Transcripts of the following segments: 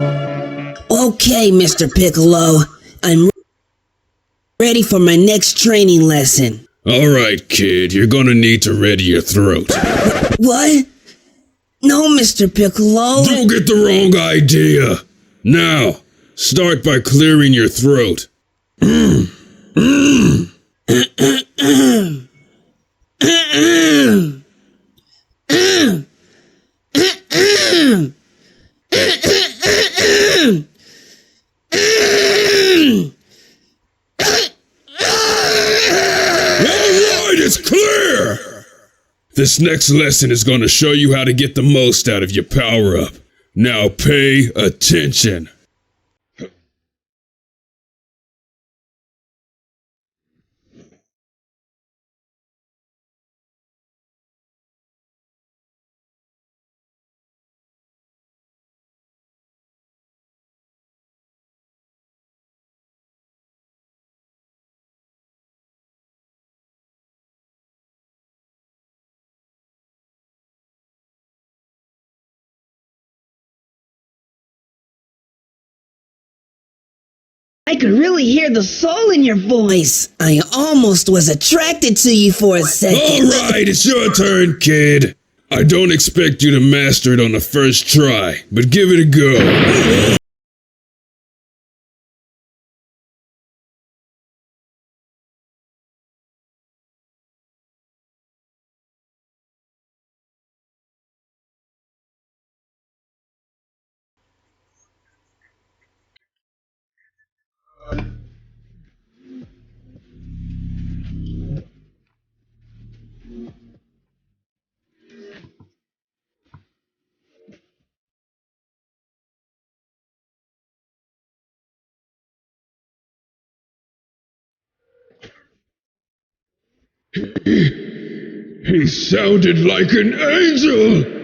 Okay, Mr. Piccolo. I'm ready for my next training lesson. Alright, kid, you're gonna need to ready your throat. What? No, Mr. Piccolo. Don't get the wrong idea. Now, start by clearing your throat. Alright, it's clear! This next lesson is going to show you how to get the most out of your power-up. Now pay attention. I could really hear the soul in your voice. I almost was attracted to you for a second. Alright, it's your turn, kid. I don't expect you to master it on the first try, but give it a go. He sounded like an angel!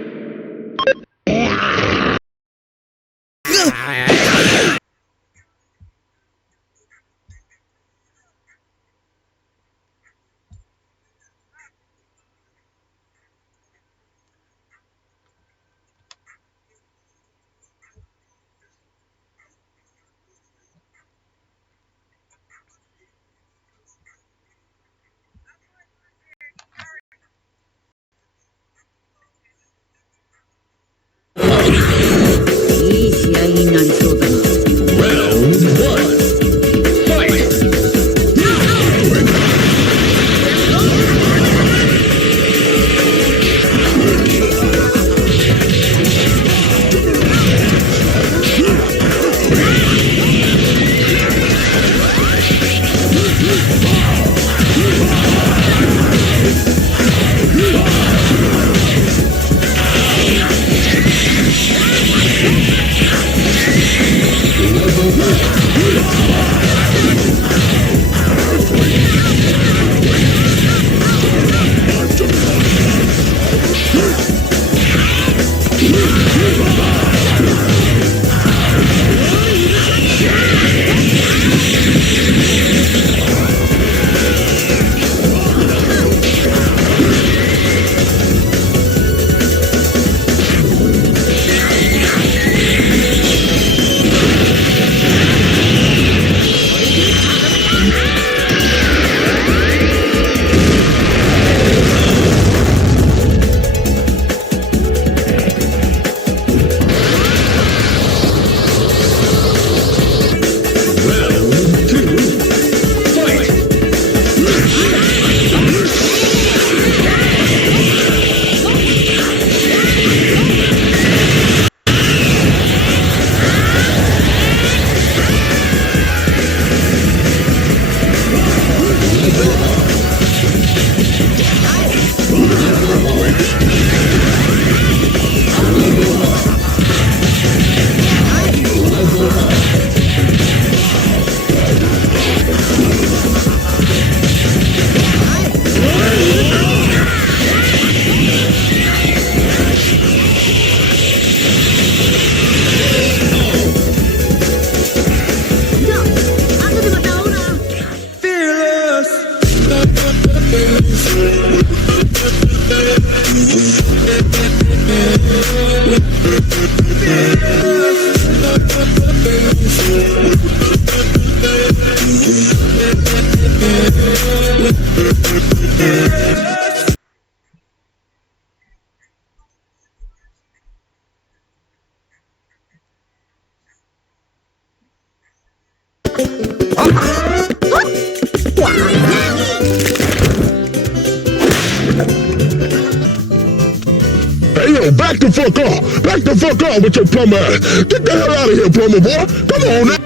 back the fuck up! Back the fuck up with your plumber ass! Get the hell out of here, plumber boy! Come on now!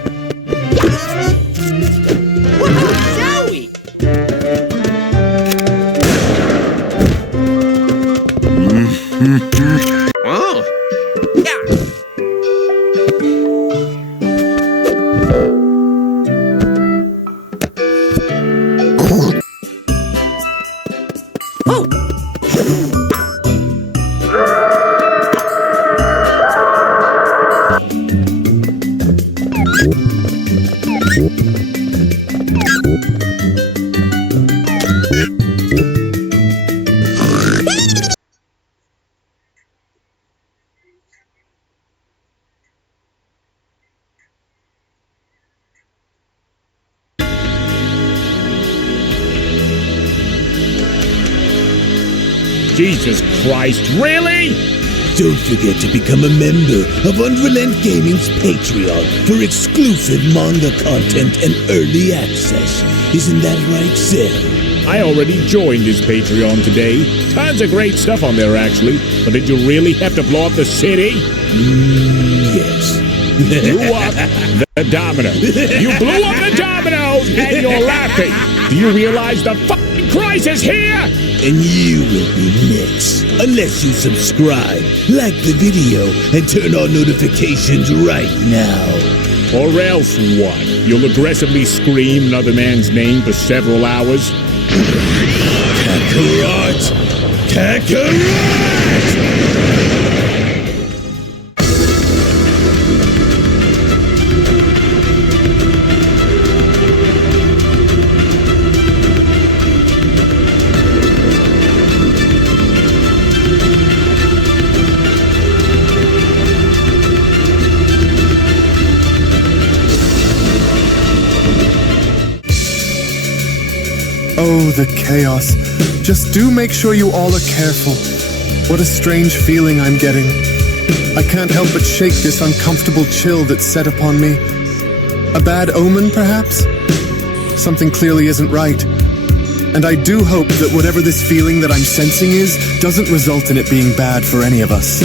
Shall we? Oh. Yeah. Jesus Christ, really? Don't forget to become a member of Unrelent Gaming's Patreon for exclusive manga content and early access. Isn't that right, Seth? I already joined his Patreon today. Tons of great stuff on there, actually. But did you really have to blow up the city? Yes. Blew up the domino. You blew up the dominoes and you're laughing. Do you realize the fucking crisis here? And you will be next. Unless you subscribe, like the video, and turn on notifications right now. Or else what? You'll aggressively scream another man's name for several hours? Kakarot! Kakarot! Oh, the chaos. Just do make sure you all are careful. What a strange feeling I'm getting. I can't help but shake this uncomfortable chill that's set upon me. A bad omen, perhaps? Something clearly isn't right. And I do hope that whatever this feeling that I'm sensing is, doesn't result in it being bad for any of us.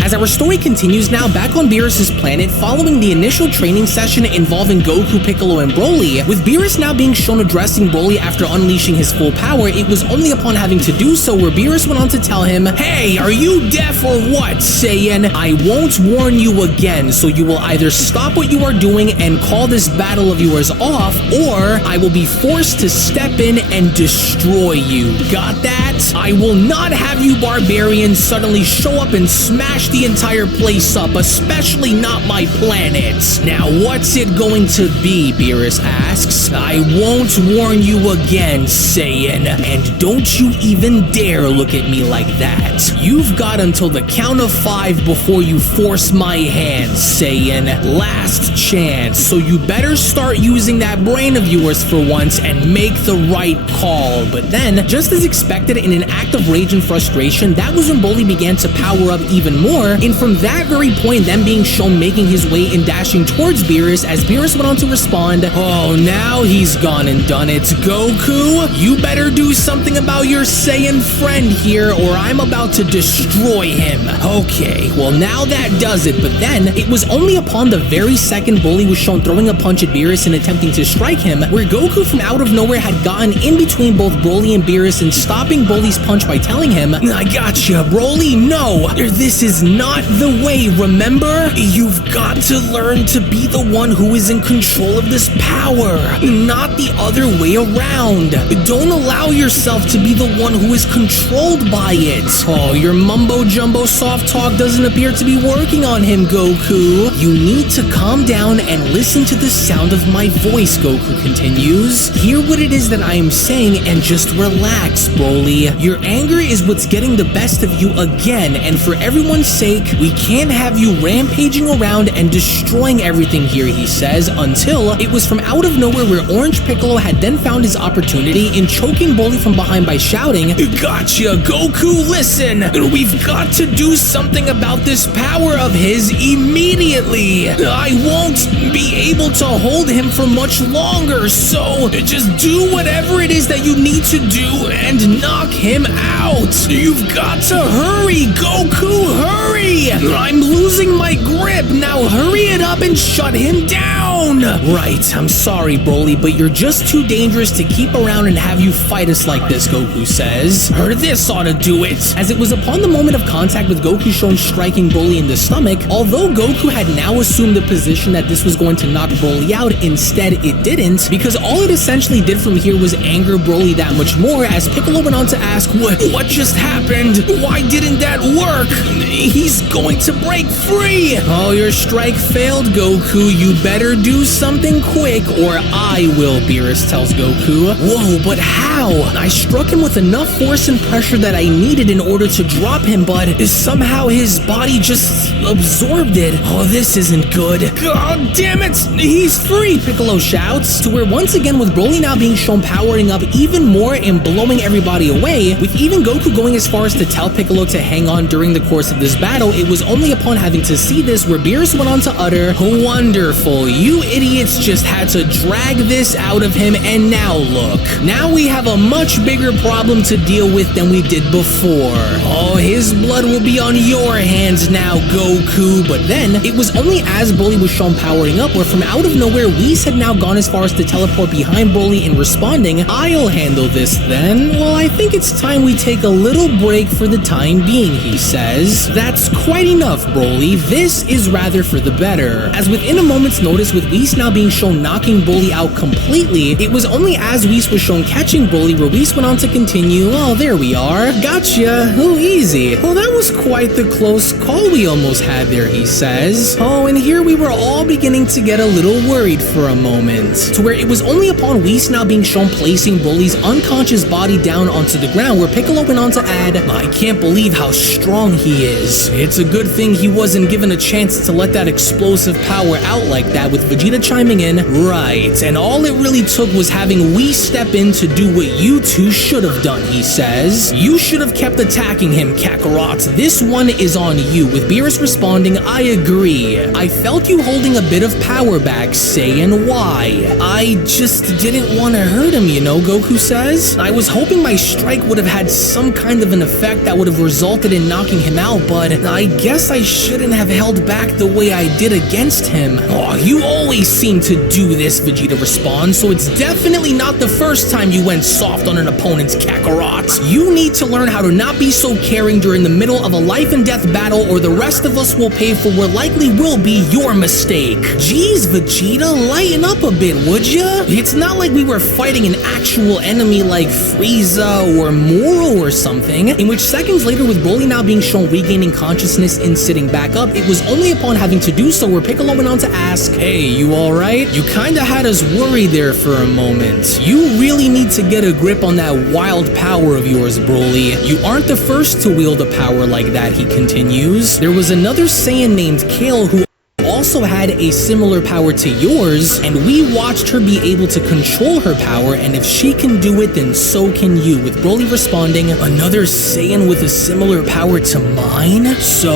As our story continues now back on Beerus' planet, following the initial training session involving Goku, Piccolo, and Broly, with Beerus now being shown addressing Broly after unleashing his full power, it was only upon having to do so where Beerus went on to tell him, "Hey, are you deaf or what, Saiyan? I won't warn you again, so you will either stop what you are doing and call this battle of yours off, or I will be forced to step in and destroy you. Got that? I will not have you barbarians suddenly show up and smash the entire place up, especially not my planet. Now what's it going to be?" Beerus asks. "I won't warn you again, Saiyan, and don't you even dare look at me like that. You've got until the count of 5 before you force my hand, Saiyan. Last chance, so you better start using that brain of yours for once and make the right call." But then, just as expected, in an act of rage and frustration, that was when Broly began to power up even more, and from that very point, them being shown making his way and dashing towards Beerus, as Beerus went on to respond, "Oh, now he's gone and done it. Goku, you better do something about your Saiyan friend here, or I'm about to destroy him." Okay, well now that does it, but then, it was only upon the very second Broly was shown throwing a punch at Beerus and attempting to strike him, where Goku from out of nowhere had gotten in between both Broly and Beerus and stopping Broly's punch by telling him, "I gotcha, Broly, no, this is not the way, remember? You've got to learn to be the one who is in control of this power, not the other way around. Don't allow yourself to be the one who is controlled by it." Oh, your mumbo-jumbo soft talk doesn't appear to be working on him, Goku. "You need to calm down and listen to the sound of my voice," Goku continues. "Hear what it is that I am saying and just relax, Broly. Your anger is what's getting the best of you again, and for everyone's sake, sake, we can't have you rampaging around and destroying everything here, he says, until it was from out of nowhere where Orange Piccolo had then found his opportunity in choking Broly from behind by shouting, "Gotcha, Goku, listen! We've got to do something about this power of his immediately! I won't be able to hold him for much longer, so just do whatever it is that you need to do and knock him out! You've got to hurry, Goku, hurry! I'm losing my grip, now hurry it up and shut him down! Right, I'm sorry, Broly, but you're just too dangerous to keep around and have you fight us like this, Goku says. Or this ought to do it! As it was upon the moment of contact with Goku shown striking Broly in the stomach, although Goku had now assumed the position that this was going to knock Broly out, instead it didn't, because all it essentially did from here was anger Broly that much more, as Piccolo went on to ask, What just happened? Why didn't that work? He's going to break free! Oh, your strike failed, Goku. You better do something quick or I will, Beerus tells Goku. Whoa, but how? I struck him with enough force and pressure that I needed in order to drop him, but somehow his body just absorbed it. Oh, this isn't good. God damn it! He's free, Piccolo shouts, to where once again with Broly now being shown powering up even more and blowing everybody away, with even Goku going as far as to tell Piccolo to hang on during the course of this battle. It was only upon having to see this where Beerus went on to utter, "Wonderful, you idiots just had to drag this out of him, and now look. Now we have a much bigger problem to deal with than we did before. Oh, his blood will be on your hands now, Goku." But then, it was only as Broly was shown powering up where from out of nowhere, Whis had now gone as far as to teleport behind Broly and responding, "I'll handle this then. Well, I think it's time we take a little break for the time being," he says. That's quite enough, Broly. This is rather for the better. As within a moment's notice, with Whis now being shown knocking Broly out completely, it was only as Whis was shown catching Broly where Whis went on to continue, "Oh, there we are. Gotcha. Oh, easy. Well, that was quite the close call we almost had there," he says. Oh, and here we were all beginning to get a little worried for a moment, to where it was only upon Whis now being shown placing Broly's unconscious body down onto the ground where Piccolo went on to add, "I can't believe how strong he is. It's a good thing he wasn't given a chance to let that explosive power out like that," with Vegeta chiming in, "Right, and all it really took was having Whis step in to do what you two should have done," he says. "You should have kept attacking him, Kakarot. This one is on you," with Beerus responding, "I agree. I felt you holding a bit of power back, Saiyan. Why? I just didn't want to hurt him, you know," Goku says. "I was hoping my strike would have had some kind of an effect that would have resulted in knocking him out, but I guess I shouldn't have held back the way I did against him." "Oh, you always seem to do this," Vegeta responds, "so it's definitely not the first time you went soft on an opponent's Kakarot. You need to learn how to not be so caring during the middle of a life and death battle, or the rest of us will pay for what likely will be your mistake." Jeez, Vegeta, lighten up a bit, would ya? It's not like we were fighting an actual enemy like Frieza or Moro or something. In which seconds later, with Broly now being shown regaining consciousness and sitting back up, it was only upon having to do so where Piccolo went on to ask, "Hey, you alright? You kinda had us worried there for a moment. You really need to get a grip on that wild power of yours, Broly. You aren't the first to wield a power like that," he continues. "There was another Saiyan named Kale who also had a similar power to yours, and we watched her be able to control her power, and if she can do it, then so can you," with Broly responding, "Another Saiyan with a similar power to mine? So,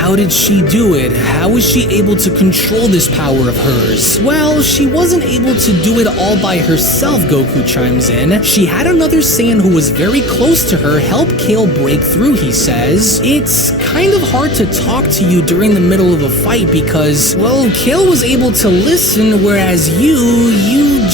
how did she do it? How was she able to control this power of hers?" "Well, she wasn't able to do it all by herself," Goku chimes in. "She had another Saiyan who was very close to her help Kale break through," he says. "It's kind of hard to talk to you during the middle of a fight because, well, Kale was able to listen, whereas you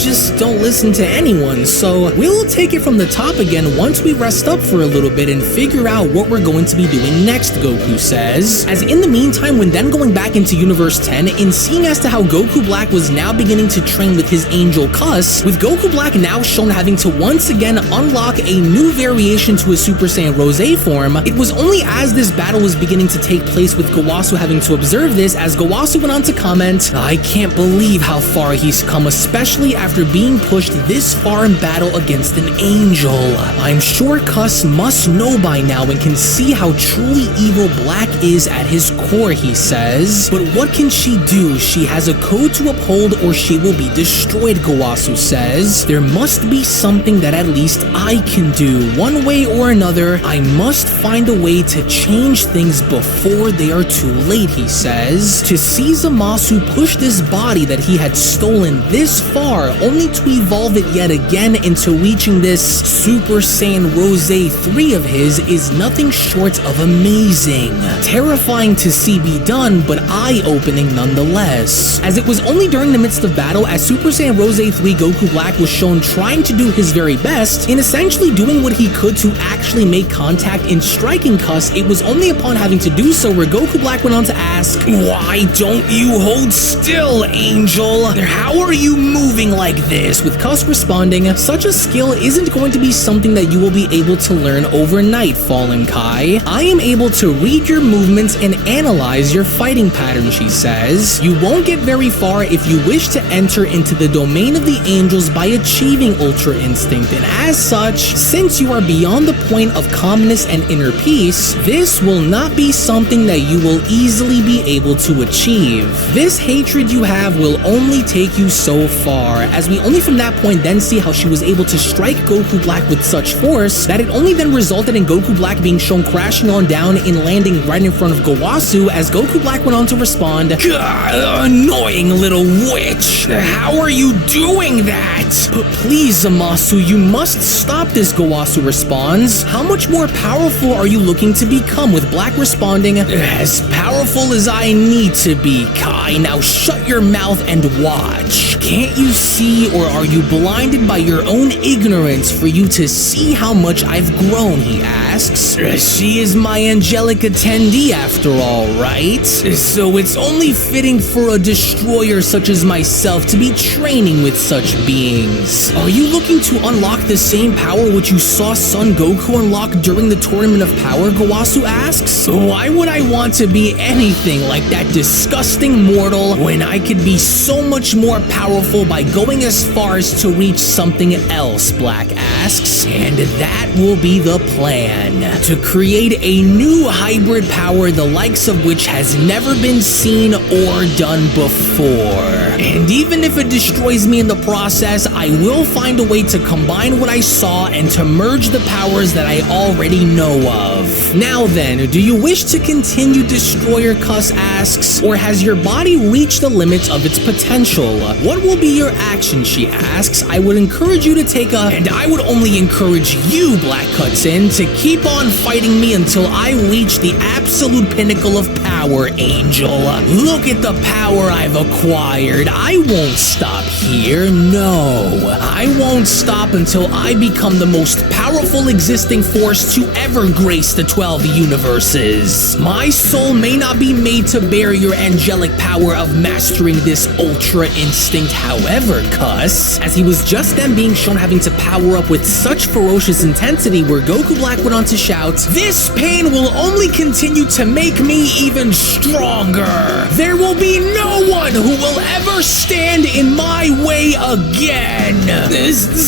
just don't listen to anyone. So we'll take it from the top again once we rest up for a little bit and figure out what we're going to be doing next," Goku says. As in the meantime, when then going back into Universe 10 and seeing as to how Goku Black was now beginning to train with his Angel Cuss, with Goku Black now shown having to once again unlock a new variation to his Super Saiyan Rose form, it was only as this battle was beginning to take place with Kawasu having to observe this as Gowasu went on to comment, "I can't believe how far he's come, especially after being pushed this far in battle against an angel. I'm sure Cuss must know by now and can see how truly evil Black is at his core," he says. "But what can she do? She has a code to uphold or she will be destroyed," Gowasu says. "There must be something that at least I can do. One way or another, I must find a way to change things before they are too late," he says. To see Zamasu push this body that he had stolen this far, only to evolve it yet again into reaching this Super Saiyan Rose 3 of his, is nothing short of amazing. Terrifying to see be done, but eye-opening nonetheless. As it was only during the midst of battle, as Super Saiyan Rose 3 Goku Black was shown trying to do his very best in essentially doing what he could to actually make contact in striking Cuss, it was only upon having to do so where Goku Black went on to ask, "Why don't you hold still, Angel? How are you moving like this?" With Cuss responding, "Such a skill isn't going to be something that you will be able to learn overnight, Fallen Kai. I am able to read your movements and analyze your fighting pattern," she says. "You won't get very far if you wish to enter into the domain of the angels by achieving Ultra Instinct, and as such, since you are beyond the point of calmness and inner peace, this will not be something that you will easily be able to achieve. This hatred you have will only take you so far," as we only from that point then see how she was able to strike Goku Black with such force that it only then resulted in Goku Black being shown crashing on down and landing right in front of Gowasu, as Goku Black went on to respond, "Annoying little witch. How are you doing that?" "But please, Zamasu, you must stop this," Gowasu responds. "How much more powerful are you looking to become?" With Black responding, "As powerful as I need to be, Kai. Now shut your mouth and watch. Can't you see, or are you blinded by your own ignorance for you to see how much I've grown?" he asks. "She is my angelic attendee after all, right? So it's only fitting for a destroyer such as myself to be training with such beings. Are you looking to unlock the same power which you saw Son Goku unlock during the Tournament of Power?" Gowasu asks. "Why would I want to be anything like that disgusting mortal when I could be so much more powerful by going as far as to reach something else?" Black asks. "And that will be the plan. To create a new hybrid power the likes of which has never been seen or done before. And even if it destroys me in the process, I will find a way to combine what I saw and to merge the powers that I already know of." Now then, do you wish to continue Destroyer, Cuss asks, or has your body reached the limits of its potential? What will be your action, she asks. "I would encourage you to take a, and I would only encourage you," Black cuts in, "to keep on fighting me until I reach the absolute pinnacle of power, Angel. Look at the power I've acquired. I won't stop here. No, I won't stop until I become the most powerful existing force to ever grace the 12 universes. My soul may not be made to bear your angelic power of mastering this Ultra Instinct. However, Cuss," as he was just then being shown having to power up with such ferocious intensity where Goku Black went on to shout, "This pain will only continue to make me even stronger. There will be no one who will ever stand in my way again.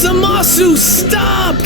Zamasu, stop!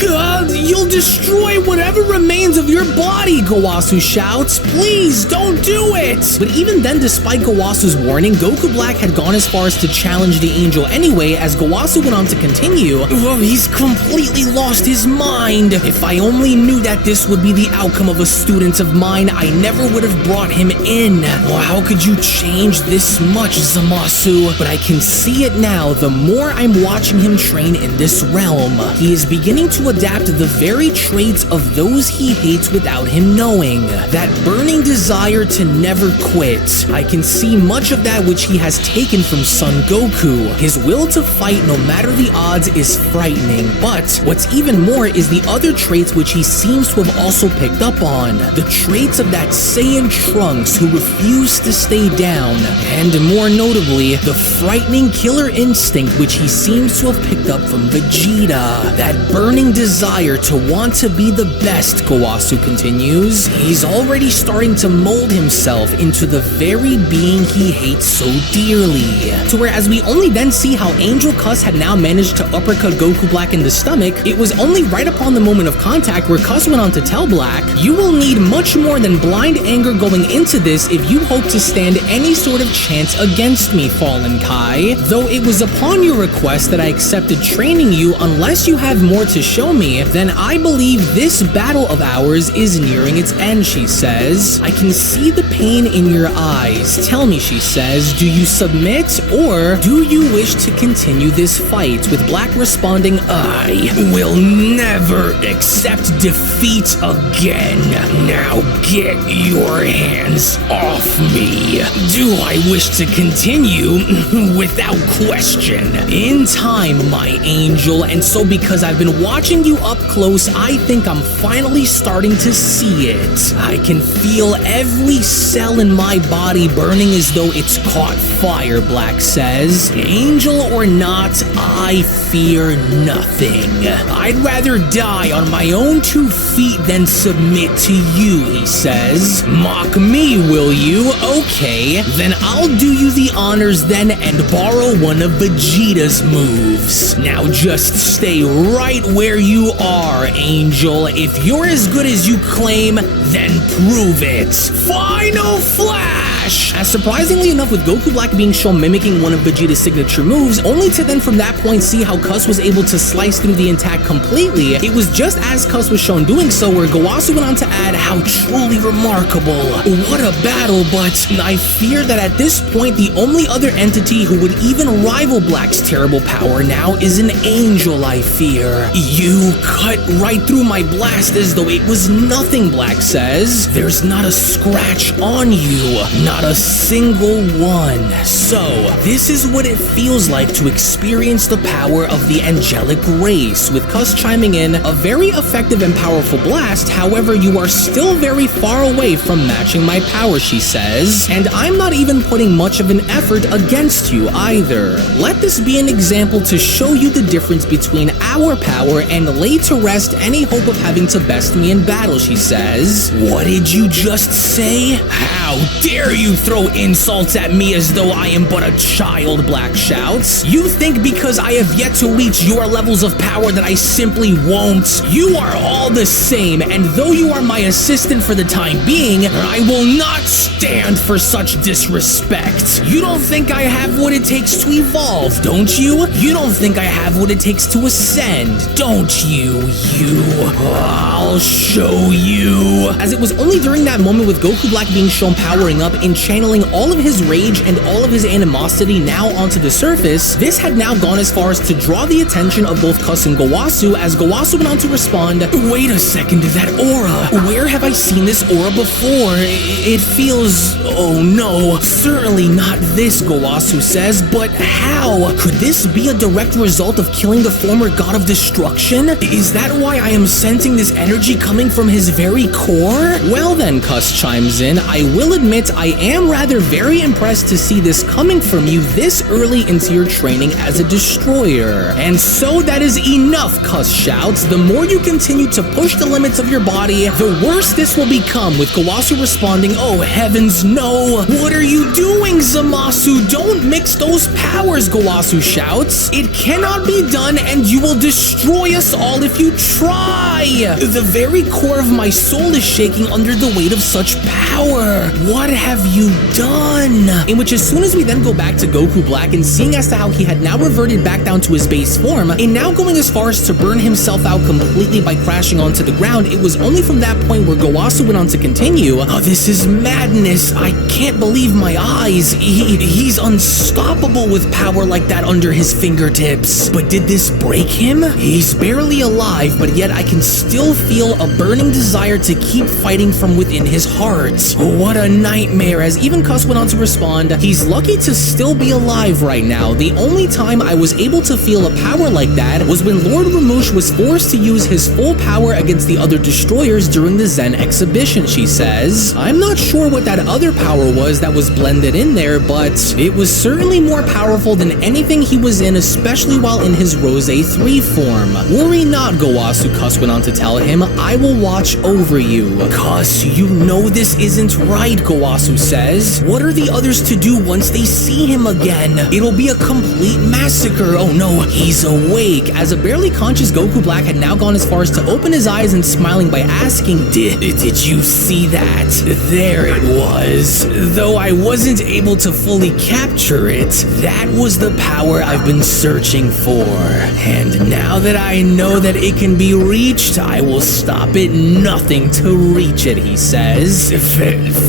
You'll destroy whatever remains of your body," Gowasu shouts. "Please don't do it!" But even then, despite Gowasu's warning, Goku Black had gone as far as to challenge the angel anyway, as Gowasu went on to continue, "He's completely lost his mind. If I only knew that this would be the outcome of a student of mine, I never would have brought him in. How could you change this much, Zamasu? But I can see it now the more I'm watching him train in this realm. He is beginning to adapt the very traits of those he hates without him knowing. That burning desire to never quit. I can see much of that which he has taken from Son Goku. His will to fight no matter the odds is frightening. But what's even more is the other traits which he seems to have also picked up on. The traits of that Saiyan Trunks who refused to stay down. And more notably, the frightening killer instinct which he seems to have picked up from Vegeta. That burning burning desire to want to be the best, Gowasu continues. He's already starting to mold himself into the very being he hates so dearly. To where as we only then see how Angel Cuss had now managed to uppercut Goku Black in the stomach, it was only right upon the moment of contact where Cuss went on to tell Black, "You will need much more than blind anger going into this if you hope to stand any sort of chance against me, Fallen Kai. Though it was upon your request that I accepted training you, unless you have more to show me, then I believe this battle of ours is nearing its end," she says. "I can see the pain in your eyes. Tell me," she says, "do you submit or do you wish to continue this fight?" With Black responding, "I will never accept defeat again. Now get your hands off me. Do I wish to continue? Without question. In time, my angel, and so because I've been watching you up close, I think I'm finally starting to see it. I can feel every cell in my body burning as though it's caught fire," Black says. "Angel or not, I fear nothing. I'd rather die on my own 2 feet than submit to you," he says. "Mock me, will you? Okay, then I'll do you the honors then and borrow one of Vegeta's moves. Now just stay right where you are, Angel. If you're as good as you claim, then prove it. Final Flash!" As surprisingly enough, with Goku Black being shown mimicking one of Vegeta's signature moves, only to then from that point see how Cuss was able to slice through the attack completely, it was just as Cuss was shown doing so where Gowasu went on to add, "How truly remarkable. What a battle, but I fear that at this point the only other entity who would even rival Black's terrible power now is an angel, I fear. You cut right through my blast as though it was nothing," Black says. "There's not a scratch on you, not a single one. So, this is what it feels like to experience the power of the angelic race," with Cuss chiming in, "A very effective and powerful blast, however you are still very far away from matching my power," she says, "and I'm not even putting much of an effort against you either. Let this be an example to show you the difference between our power and lay to rest any hope of having to best me in battle," she says. "What did you just say? How dare you throw insults at me as though I am but a child," Black shouts. "You think because I have yet to reach your levels of power that I simply won't? You are all the same, and though you are my assistant for the time being, I will not stand for such disrespect. You don't think I have what it takes to evolve, don't you? You don't think I have what it takes to ascend, don't you? I'll show you." As it was only during that moment with Goku Black being shown powering up and channeling all of his rage and all of his animosity now onto the surface, this had now gone as far as to draw the attention of both Cuss and Gowasu, as Gowasu went on to respond, "Wait a second, that aura. Where have I seen this aura before? It feels... oh no, certainly not this," Gowasu says, "but how? Could this be a direct result of killing the former god of destruction? Is that why I am sensing this energy coming from his very core?" "Well then," Cuss chimes in, "I will admit I am rather very impressed to see this coming from you this early into your training as a destroyer." "And so that is enough," Cuss shouts. "The more you continue to push the limits of your body, the worse this will become," with Gowasu responding, "Oh heavens no! What are you doing, Zamasu? Don't mix those powers," Gowasu shouts. "It cannot be done and you will destroy us all if you try. The very core of my soul is shaking under the weight of such power. What have you done?" In which as soon as we then go back to Goku Black and seeing as to how he had now reverted back down to his base form, and now going as far as to burn himself out completely by crashing onto the ground, it was only from that point where Gowasu went on to continue, "Oh, this is madness. I can't believe my eyes. He's unstoppable with power like that under his fingertips. But did this break him? He's barely alive, but yet I can still feel a burning desire to keep fighting from within his heart. What a nightmare," as even Cuss went on to respond, beyond, he's lucky to still be alive right now. The only time I was able to feel a power like that was when Lord Ramush was forced to use his full power against the other destroyers during the Zen exhibition, she says. I'm not sure what that other power was that was blended in there, but it was certainly more powerful than anything he was in, especially while in his Rose 3 form. Worry not, Gowasu, Cuss went on to tell him. I will watch over you. Cuss, you know this isn't right, Gowasu says. What are the others to do once they see him again? It'll be a complete massacre. Oh no, he's awake. As a barely conscious Goku Black had now gone as far as to open his eyes and smiling by asking, Did you see that? There it was. Though I wasn't able to fully capture it, that was the power I've been searching for. And now that I know that it can be reached, I will stop at nothing to reach it, he says.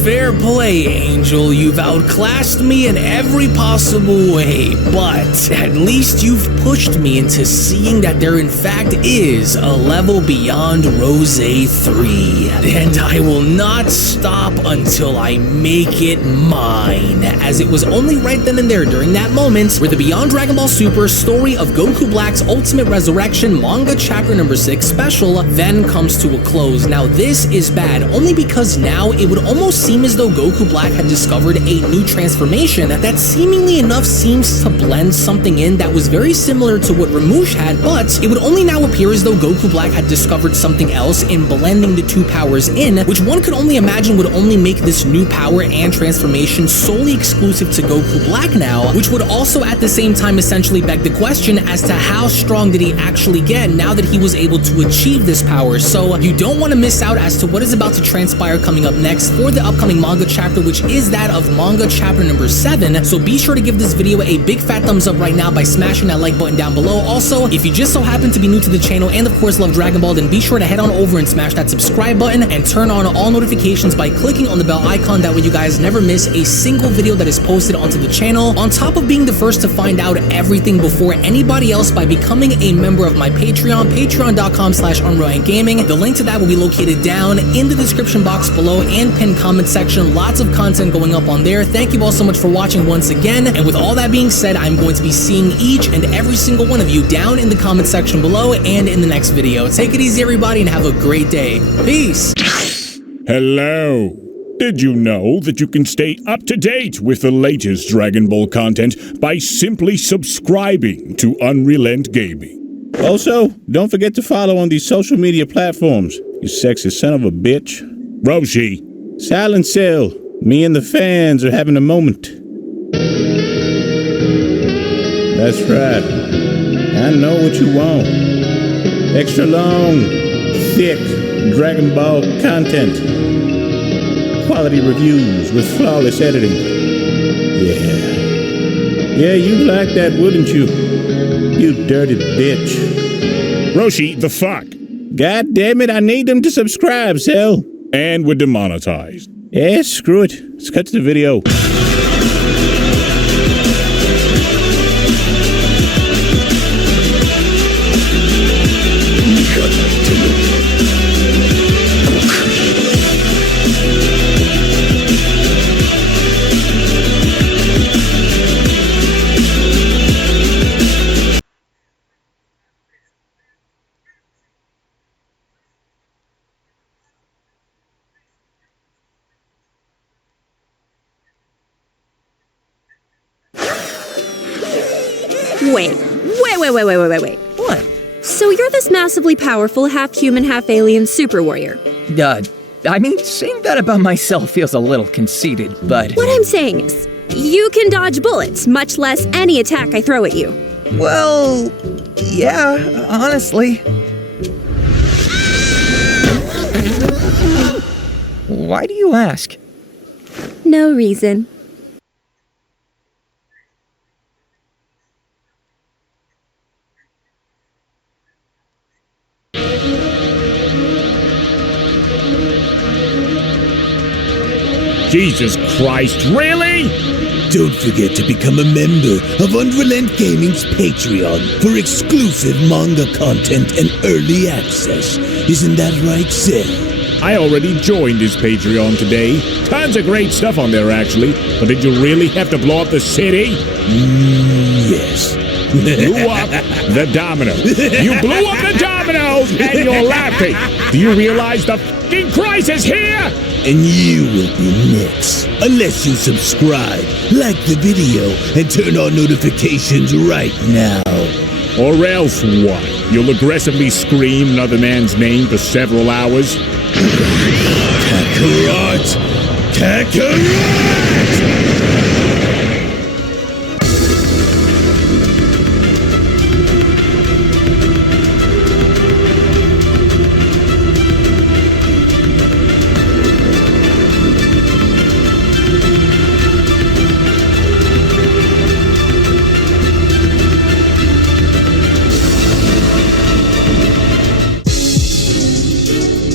Fair play, Angel. You've outclassed me in every possible way, but at least you've pushed me into seeing that there in fact is a level beyond Rose 3. And I will not stop until I make it mine, as it was only right then and there during that moment where the Beyond Dragon Ball Super Story of Goku Black's Ultimate Resurrection manga chapter number 6 special then comes to a close. Now this is bad only because now it would almost seem as though Goku Black had discovered a new transformation that seemingly enough seems to blend something in that was very similar to what Ramush had, but it would only now appear as though Goku Black had discovered something else in blending the two powers in, which one could only imagine would only make this new power and transformation solely exclusive to Goku Black now, which would also at the same time essentially beg the question as to how strong did he actually get now that he was able to achieve this power. So you don't want to miss out as to what is about to transpire coming up next for the upcoming manga chapter, which is that of manga chapter number 7. So be sure to give this video a big fat thumbs up right now by smashing that like button down below. Also, if you just so happen to be new to the channel and of course love Dragon Ball, then be sure to head on over and smash that subscribe button and turn on all notifications by clicking on the bell icon. That way you guys never miss a single video that is posted onto the channel, on top of being the first to find out everything before anybody else by becoming a member of my Patreon, patreon.com/unrealentgaming. The link to that will be located down in the description box below and pinned comment section. Lots of content going up on there. Thank you all so much for watching once again, and with all that being said, I'm going to be seeing each and every single one of you down in the comment section below and in the next video. Take it easy everybody and have a great day. Peace! Hello. Did you know that you can stay up to date with the latest Dragon Ball content by simply subscribing to Unrelent Gaming? Also, don't forget to follow on these social media platforms, you sexy son of a bitch. Roshi. Silent Cell, me and the fans are having a moment. That's right. I know what you want. Extra long, thick Dragon Ball content. Quality reviews with flawless editing. Yeah, you'd like that, wouldn't you? You dirty bitch. Roshi, the fuck? God damn it, I need them to subscribe, Cell. And we're demonetized. Yeah, screw it. Let's cut to the video. Wait. What? So you're this massively powerful, half-human, half-alien super warrior. I mean, saying that about myself feels a little conceited, but... What I'm saying is, you can dodge bullets, much less any attack I throw at you. Well, yeah, honestly. Why do you ask? No reason. Jesus Christ, really? Don't forget to become a member of Unrelent Gaming's Patreon for exclusive manga content and early access. Isn't that right, Seth? I already joined his Patreon today. Tons of great stuff on there, actually. But did you really have to blow up the city? Yes. Blew up the domino. You blew up the dominoes and you're laughing. Do you realize the f***ing crisis here? And you will be next. Unless you subscribe, like the video, and turn on notifications right now. Or else what? You'll aggressively scream another man's name for several hours? Kakarot! Kakarot!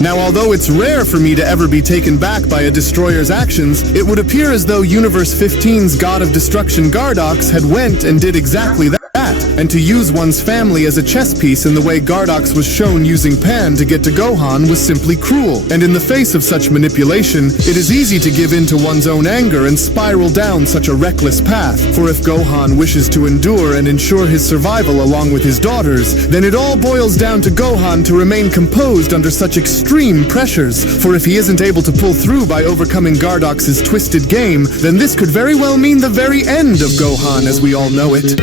Now, although it's rare for me to ever be taken back by a destroyer's actions, it would appear as though Universe 15's God of Destruction Gardox had went and did exactly that. And to use one's family as a chess piece in the way Gardox was shown using Pan to get to Gohan was simply cruel. And in the face of such manipulation, it is easy to give in to one's own anger and spiral down such a reckless path. For if Gohan wishes to endure and ensure his survival along with his daughters, then it all boils down to Gohan to remain composed under such extreme pressures. For if he isn't able to pull through by overcoming Gardox's twisted game, then this could very well mean the very end of Gohan as we all know it.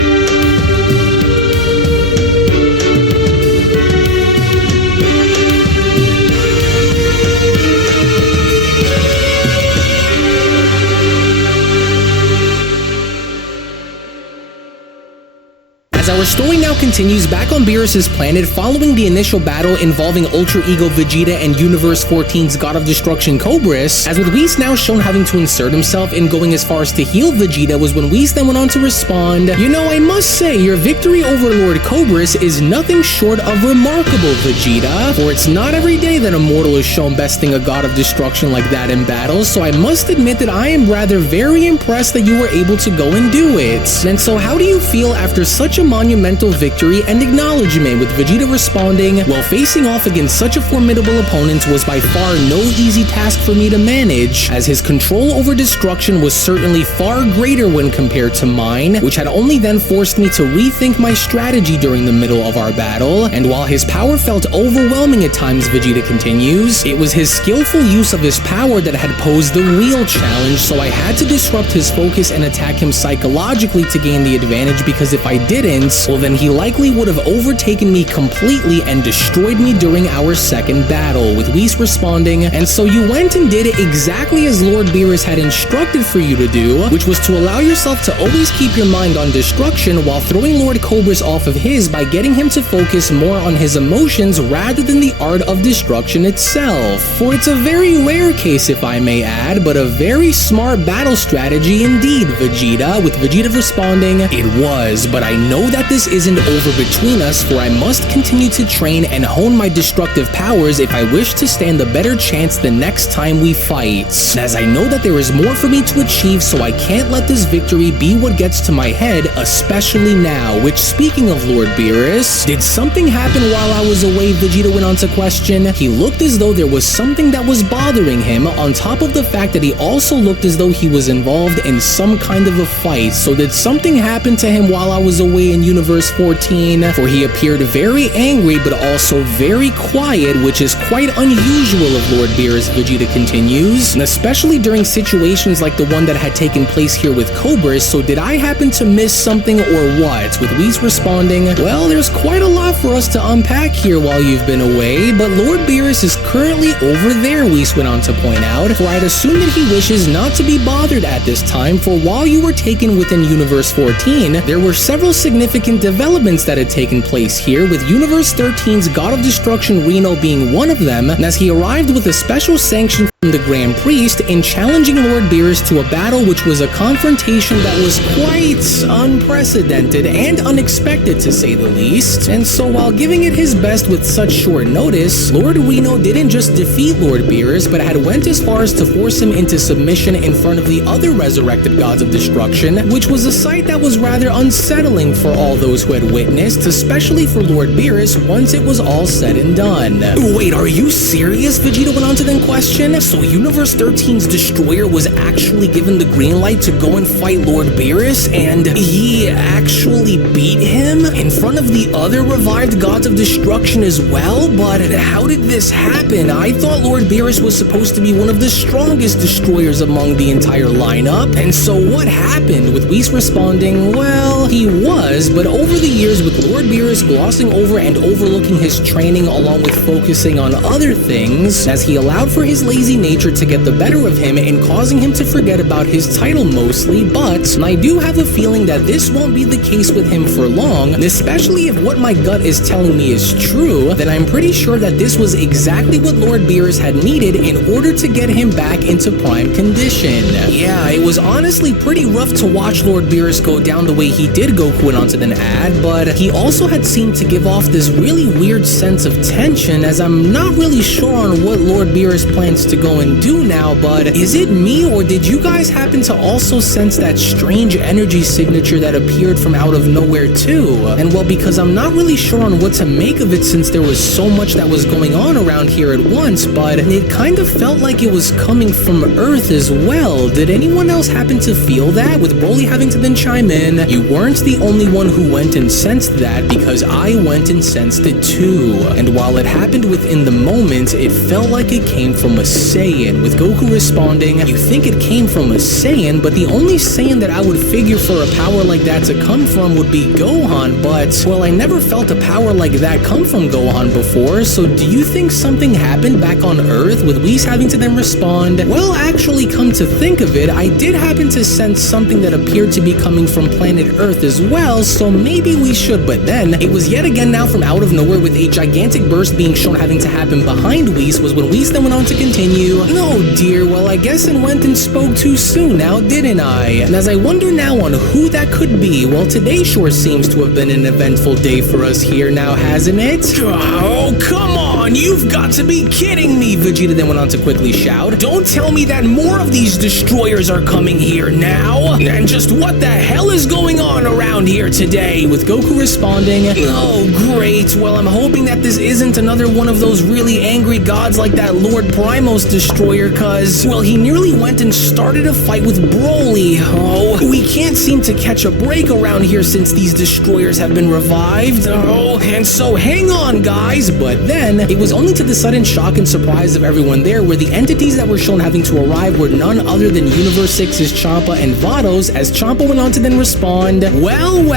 As our story now continues back on Beerus's planet following the initial battle involving Ultra Ego Vegeta and Universe 14's God of Destruction Cobras, as with Whis now shown having to insert himself and going as far as to heal Vegeta, was when Whis then went on to respond, "You know, I must say, your victory over Lord Cobras is nothing short of remarkable, Vegeta, for it's not every day that a mortal is shown besting a God of Destruction like that in battle, so I must admit that I am rather very impressed that you were able to go and do it. And so how do you feel after such a monumental victory and acknowledgement?" With Vegeta responding, "While facing off against such a formidable opponent was by far no easy task for me to manage, as his control over destruction was certainly far greater when compared to mine, which had only then forced me to rethink my strategy during the middle of our battle, and while his power felt overwhelming at times," Vegeta continues, "it was his skillful use of his power that had posed the real challenge, so I had to disrupt his focus and attack him psychologically to gain the advantage, because if I didn't, well then he likely would have overtaken me completely and destroyed me during our second battle." With Whis responding, "And so you went and did it exactly as Lord Beerus had instructed for you to do, which was to allow yourself to always keep your mind on destruction while throwing Lord Cobras off of his by getting him to focus more on his emotions rather than the art of destruction itself. For it's a very rare case, if I may add, but a very smart battle strategy indeed, Vegeta." With Vegeta responding, "It was, but I know that this isn't over between us, for I must continue to train and hone my destructive powers if I wish to stand a better chance the next time we fight. As I know that there is more for me to achieve, so I can't let this victory be what gets to my head, especially now." Which, speaking of Lord Beerus, did something happen while I was away? Vegeta went on to question. He looked as though there was something that was bothering him, on top of the fact that he also looked as though he was involved in some kind of a fight. So did something happen to him while I was away in Universe 14? For he appeared very angry but also very quiet, which is quite unusual of Lord Beerus, Vegeta continues, and especially during situations like the one that had taken place here with Cobras. So did I happen to miss something or what? With Whis responding, "Well, there's quite a lot for us to unpack here while you've been away, but Lord Beerus is currently over there," Whis went on to point out, "for I'd assume that he wishes not to be bothered at this time, for while you were taken within Universe 14, there were several significant developments that had taken place here, with Universe 13's God of Destruction Reno being one of them, and as he arrived with a special sanction the Grand Priest in challenging Lord Beerus to a battle which was a confrontation that was quite unprecedented and unexpected to say the least. And so while giving it his best with such short notice, Lord Reno didn't just defeat Lord Beerus, but had went as far as to force him into submission in front of the other resurrected gods of destruction, which was a sight that was rather unsettling for all those who had witnessed, especially for Lord Beerus once it was all said and done. Wait, are you serious? Vegeta went on to then question. So Universe 13's destroyer was actually given the green light to go and fight Lord Beerus, and he actually beat him in front of the other revived gods of destruction as well? But how did this happen? I thought Lord Beerus was supposed to be one of the strongest destroyers among the entire lineup. And so what happened? With Whis responding, well, he was, but over the years with Lord Beerus glossing over and overlooking his training along with focusing on other things, as he allowed for his lazy nature to get the better of him and causing him to forget about his title mostly. But I do have a feeling that this won't be the case with him for long, especially if what my gut is telling me is true. Then I'm pretty sure that this was exactly what Lord Beerus had needed in order to get him back into prime condition. Yeah, it was honestly pretty rough to watch Lord Beerus go down the way he did, Goku went on to then add, but he also had seemed to give off this really weird sense of tension, as I'm not really sure on what Lord Beerus plans to go and do now. But is it me, or did you guys happen to also sense that strange energy signature that appeared from out of nowhere too? And well, because I'm not really sure on what to make of it since there was so much that was going on around here at once, but it kind of felt like it was coming from Earth as well. Did anyone else happen to feel that? With Broly having to then chime in, you weren't the only one who went and sensed that, because I went and sensed it too. And while it happened within the moment, it felt like it came from a Saiyan. With Goku responding, you think it came from a Saiyan, but the only Saiyan that I would figure for a power like that to come from would be Gohan, but, well, I never felt a power like that come from Gohan before, so do you think something happened back on Earth? With Whis having to then respond, well, actually, come to think of it, I did happen to sense something that appeared to be coming from planet Earth as well, so maybe we should. But then, it was yet again now from out of nowhere, with a gigantic burst being shown having to happen behind Whis, was when Whis then went on to continue, oh dear, well, I guess I went and spoke too soon now, didn't I? And as I wonder now on who that could be, well, today sure seems to have been an eventful day for us here now, hasn't it? Oh, come on, you've got to be kidding me, Vegeta then went on to quickly shout. Don't tell me that more of these destroyers are coming here now. And just what the hell is going on around here today? With Goku responding, oh great, well, I'm hoping that this isn't another one of those really angry gods like that Lord Primos destroyer, cause, well, he nearly went and started a fight with Broly. Oh, we can't seem to catch a break around here since these destroyers have been revived. Oh, and so hang on, guys. But then, it was only to the sudden shock and surprise of everyone there where the entities that were shown having to arrive were none other than Universe 6's Champa and Vados, as Champa went on to then respond, well,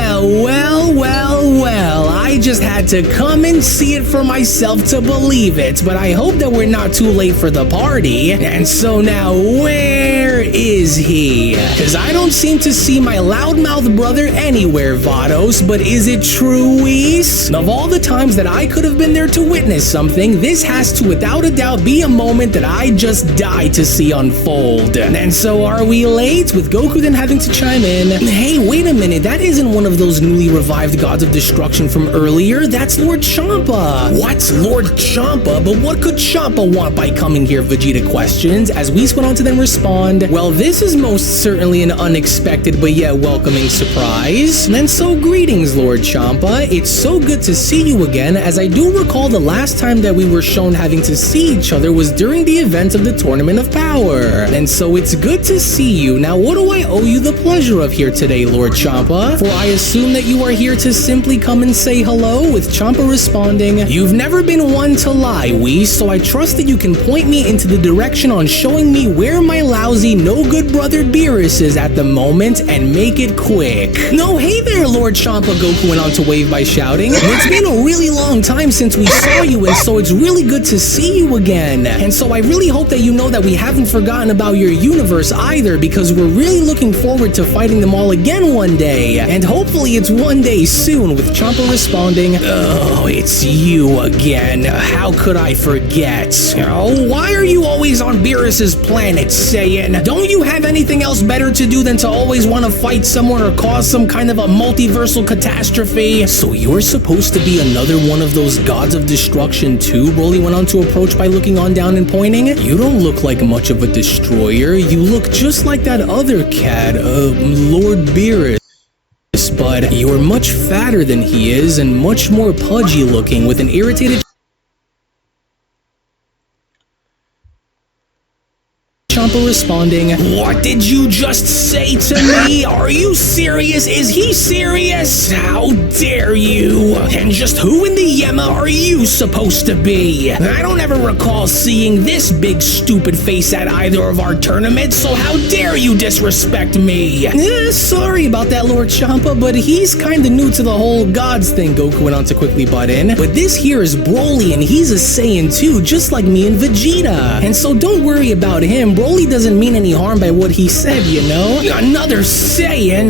I just had to come and see it for myself to believe it, but I hope that we're not too late for the party. And so now, where is he? Cause I don't seem to see my loudmouth brother anywhere, Vados, but is it true, Whis? Of all the times that I could have been there to witness something, this has to without a doubt be a moment that I just died to see unfold. And so are we late? With Goku then having to chime in, hey, wait a minute, that isn't one of those newly revived gods of destruction from earlier, that's Lord Champa. What? Lord Champa? But what could Champa want by coming here? Vegeta questions, as Whis went on to then respond, well, this is most certainly an unexpected but yet welcoming surprise. And so greetings, Lord Champa. It's so good to see you again, as I do recall the last time that we were shown having to see each other was during the event of the Tournament of Power. And so it's good to see you. Now, what do I owe you the pleasure of here today, Lord Champa? For I assume that you are here to simply come and say hello? With Champa responding, you've never been one to lie, Whis, so I trust that you can point me into the direction on showing me where my lousy, no-good brother Beerus is at the moment, and make it quick. No, hey there, Lord Champa, Goku went on to wave by shouting. It's been a really long time since we saw you, and so it's really good to see you again. And so I really hope that you know that we haven't forgotten about your universe either, because we're really looking forward to fighting them all again one day. And hopefully it's one day soon, with Champa responding, oh, it's you again. How could I forget? Oh, why are you always on Beerus's planet, Saiyan? Don't you have anything else better to do than to always want to fight someone or cause some kind of a multiversal catastrophe? So you're supposed to be another one of those gods of destruction too? Broly went on to approach by looking on down and pointing. You don't look like much of a destroyer. You look just like that other cat, Lord Beerus. But you're much fatter than he is and much more pudgy looking with an irritated Champa responding, "What did you just say to me? Are you serious? Is he serious? How dare you? And just who in the Yema are you supposed to be? I don't ever recall seeing this big stupid face at either of our tournaments, so how dare you disrespect me?" Sorry about that, Lord Champa, but he's kinda new to the whole gods thing, Goku went on to quickly butt in. But this here is Broly, and he's a Saiyan too, just like me and Vegeta. And so don't worry about him. Broly doesn't mean any harm by what he said, you know? Another Saiyan?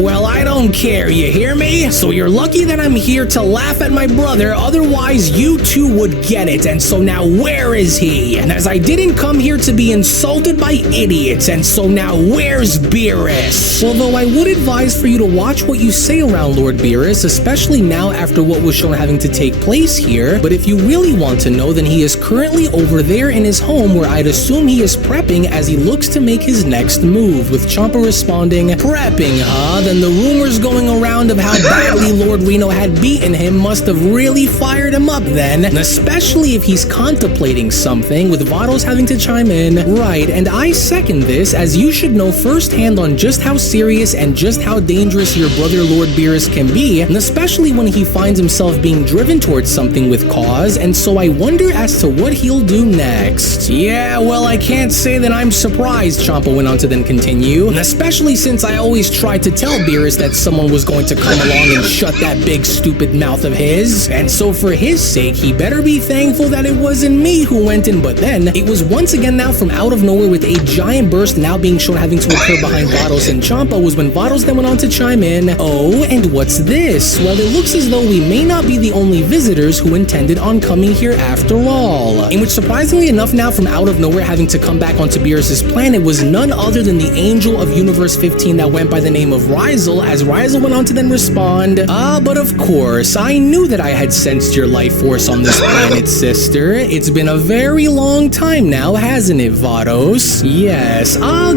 Well, I don't care, you hear me? So you're lucky that I'm here to laugh at my brother, otherwise you too would get it. And so now where is he? And as I didn't come here to be insulted by idiots, and so now where's Beerus? Although I would advise for you to watch what you say around Lord Beerus, especially now after what was shown having to take place here. But if you really want to know, then he is currently over there in his home, where I'd assume he is prepping as he looks to make his next move, with Champa responding, "Prepping, huh? Then the rumors going around of how badly Lord Reno had beaten him must have really fired him up then, and especially if he's contemplating something," with Vados having to chime in, "Right, and I second this, as you should know firsthand on just how serious and just how dangerous your brother Lord Beerus can be, and especially when he finds himself being driven towards something with cause, and so I wonder as to what he'll do next." "Yeah, well, I can't say that I'm surprised," Champa went on to then continue, "and especially since I always tried to tell Beerus that someone was going to come along and shut that big stupid mouth of his, and so for his sake, he better be thankful that it wasn't me who went in." But then, it was once again now from out of nowhere, with a giant burst now being shown having to occur behind Vados and Champa, was when Vados then went on to chime in, "Oh, and what's this? Well, it looks as though we may not be the only visitors who intended on coming here after all." In which, surprisingly enough, now from out of nowhere having to come back onto Beerus's planet was none other than the angel of Universe 15 that went by the name of Rizel, as Rizel went on to then respond, "But of course, I knew that I had sensed your life force on this planet, sister. It's been a very long time now, hasn't it, Vados?" "Yes,